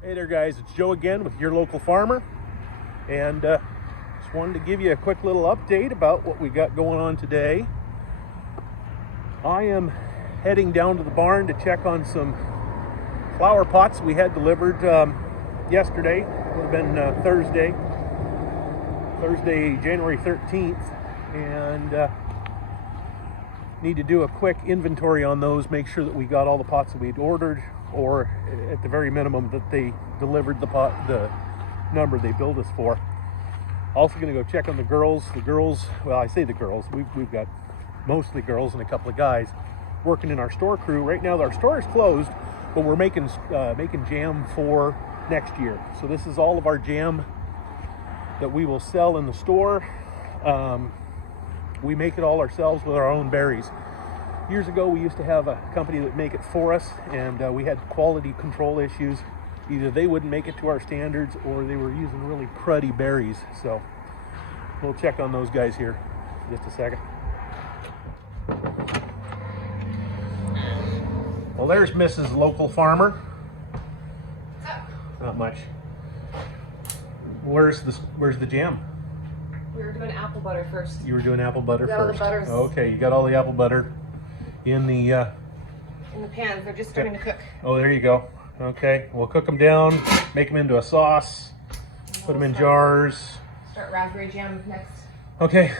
Hey there guys, it's Joe again with Your Local Farmer, and just wanted to give you a quick little update about what we got going on today. I am heading down to the barn to check on some flower pots we had delivered yesterday. It would have been Thursday, January 13th, and need to do a quick inventory on those, make sure that we got all the pots that we'd ordered, or at the very minimum that they delivered the number they billed us for. Also going to go check on the girls. Well, I say the girls, we've got mostly girls and a couple of guys working in our store crew. Right now our store is closed, but we're making jam for next year. So this is all of our jam that we will sell in the store. We make it all ourselves with our own berries. Years ago, we used to have a company that would make it for us, and we had quality control issues. Either they wouldn't make it to our standards, or they were using really cruddy berries. So we'll check on those guys here in just a second. Well, there's Mrs. Local Farmer. What's up? Not much. Where's the jam? We were doing apple butter first. You were doing apple butter Got first. all the butters. Okay, you got all the apple butter in the pans. They're just starting to cook. Oh, there you go. Okay, we'll cook them down, make them into a sauce, put them in jars. Start raspberry jam next. Okay,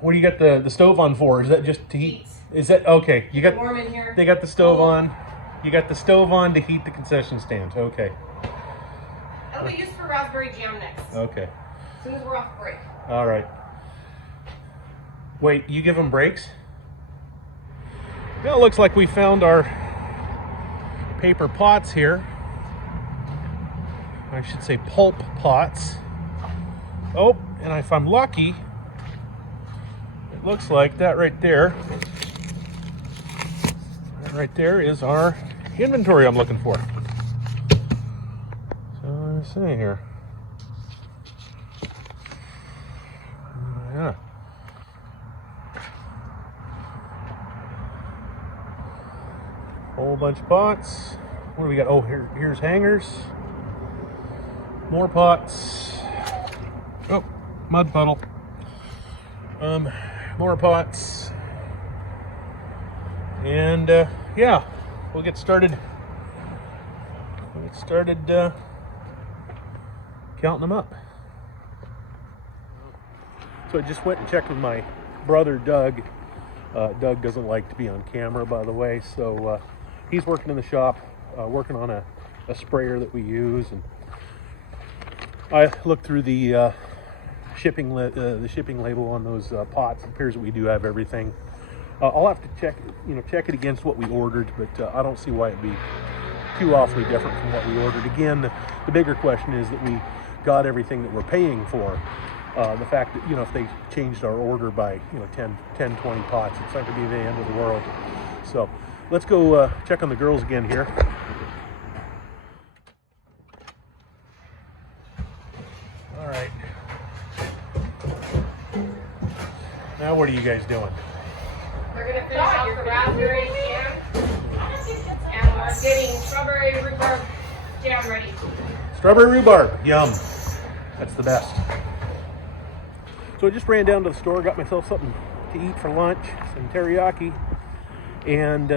what do you got the stove on for? Is that just to heat? Is that okay? You got warm in here. They got the stove on. You got the stove on to heat the concession stand. Okay. That'll be used for raspberry jam next. Okay. As soon as we're off break. All right. Wait, you give them breaks? Well, it looks like we found our paper pots here. I should say pulp pots. Oh, and if I'm lucky, it looks like that right there. That right there is our inventory I'm looking for. So let's see here. Yeah. Whole bunch of pots. What do we got? Oh, here's hangers. More pots. Oh, mud puddle. More pots. And yeah, we'll get started. Counting them up. So I just went and checked with my brother Doug. Doug doesn't like to be on camera, by the way, so he's working in the shop, working on a sprayer that we use. And I looked through the shipping label on those pots. It appears that we do have everything. I'll have to check it against what we ordered, but I don't see why it'd be too awfully different from what we ordered. Again, the bigger question is that we got everything that we're paying for. The fact that, if they changed our order by, 10, 20 pots, it's not going to be the end of the world. So let's go check on the girls again here. All right. Now what are you guys doing? We're going to finish off the raspberry jam. And we're getting strawberry rhubarb jam ready. Strawberry rhubarb, yum. That's the best. So I just ran down to the store, got myself something to eat for lunch, some teriyaki, and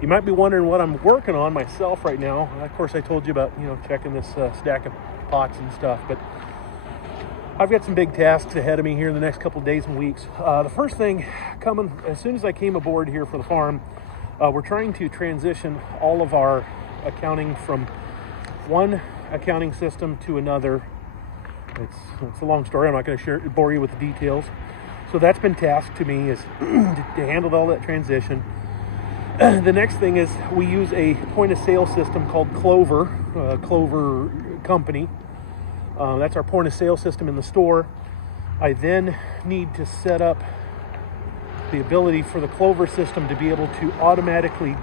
you might be wondering what I'm working on myself right now. Of course, I told you about checking this stack of pots and stuff, but I've got some big tasks ahead of me here in the next couple of days and weeks. The first thing coming as soon as I came aboard here for the farm, we're trying to transition all of our accounting from one accounting system to another. It's a long story. I'm not going to bore you with the details. So that's been tasked to me, is to handle all that transition. The next thing is we use a point of sale system called Clover, Clover Company. That's our point of sale system in the store. I then need to set up the ability for the Clover system to be able to automatically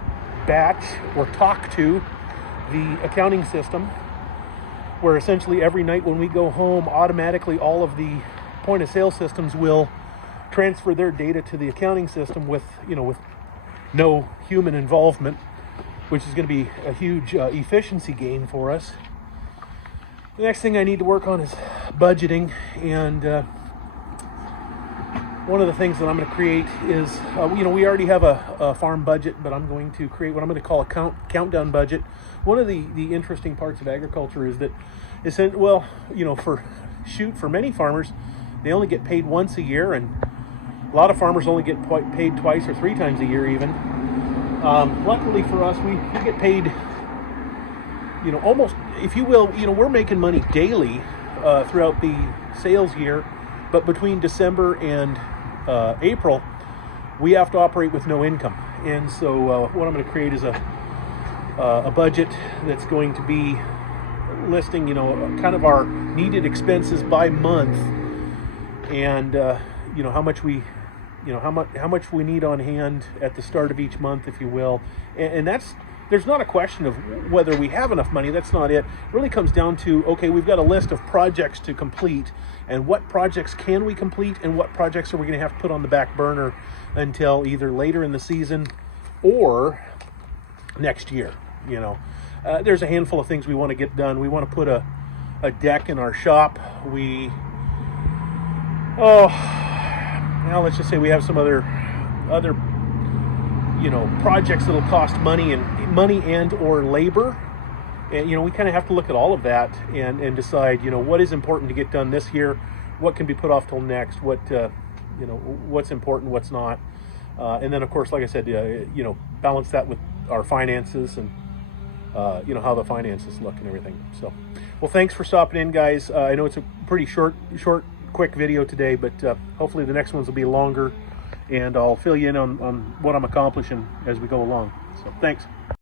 batch or talk to the accounting system, where essentially every night when we go home, automatically all of the point of sale systems will transfer their data to the accounting system with no human involvement. which is going to be a huge efficiency gain for us. The next thing I need to work on is budgeting, and one of the things that I'm going to create is, we already have a farm budget, but I'm going to create what I'm going to call a countdown budget. One of the interesting parts of agriculture is that, for many farmers, they only get paid once a year, and a lot of farmers only get paid twice or three times a year even. Luckily for us, we get paid, almost, if you will, we're making money daily throughout the sales year, but between December and April, we have to operate with no income. And so what I'm going to create is a budget that's going to be listing, kind of our needed expenses by month, and how much we need on hand at the start of each month, if you will. And there's not a question of whether we have enough money. That's not it. It really comes down to, okay, we've got a list of projects to complete, and what projects can we complete, and what projects are we going to have to put on the back burner until either later in the season or next year. There's a handful of things we want to get done. We want to put a deck in our shop. Let's just say we have some other projects that'll cost money and or labor. And, we kind of have to look at all of that and decide, what is important to get done this year, what can be put off till next, what's important, what's not. And then, of course, like I said, balance that with our finances and, how the finances look and everything. So, well, thanks for stopping in, guys. I know it's a pretty short, quick video today, but hopefully the next ones will be longer, and I'll fill you in on what I'm accomplishing as we go along. So, thanks.